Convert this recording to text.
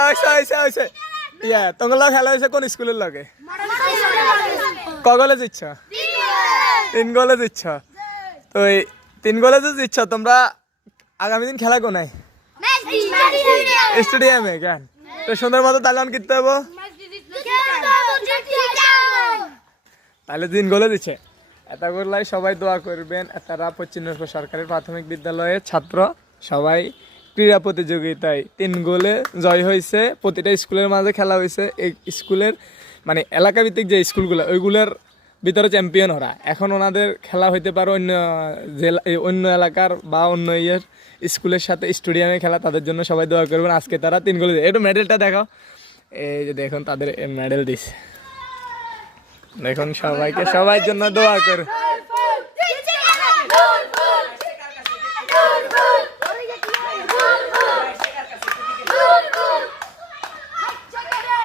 হয়েছে ইয়া তোমার খেলা হয়েছে কোন স্কুলের লগে কগলে জিতছ 3 গোলে জিতছ তো এই 3 গোলে যে জিতছ তোমরা আগামী দিন খেলা কোনায় স্টেডিয়ামে কেন তো সুন্দর মতো তালিয়ান করতে হবো তাহলে 3 গোলে দিচ্ছে এটা করলে সবাই দোয়া করবেন তারা পশ্চিম সরকারি প্রাথমিক বিদ্যালয়ের ছাত্র সবাই ক্রীড়া প্রতিযোগিতায় 3 গোলে জয় হয়েছে প্রতিটা স্কুলের মাঝে খেলা হয়েছে এই স্কুলের মানে এলাকা ভিত্তিক যে স্কুলগুলো ওইগুলোর ভিতরে চ্যাম্পিয়ন ওরা এখন ওনাদের খেলা হইতে পারে অন্য জেলা অন্য এলাকার বা অন্য ইয়ের স্কুলের সাথে স্টেডিয়ামে খেলা তাদের জন্য সবাই দোয়া করবেন আজকে তারা 3 গোলে একটু মেডেলটা দেখাও এই যে দেখুন তাদের মেডেল দিছে দেখুন সবাইকে সবার জন্য দোয়া করুন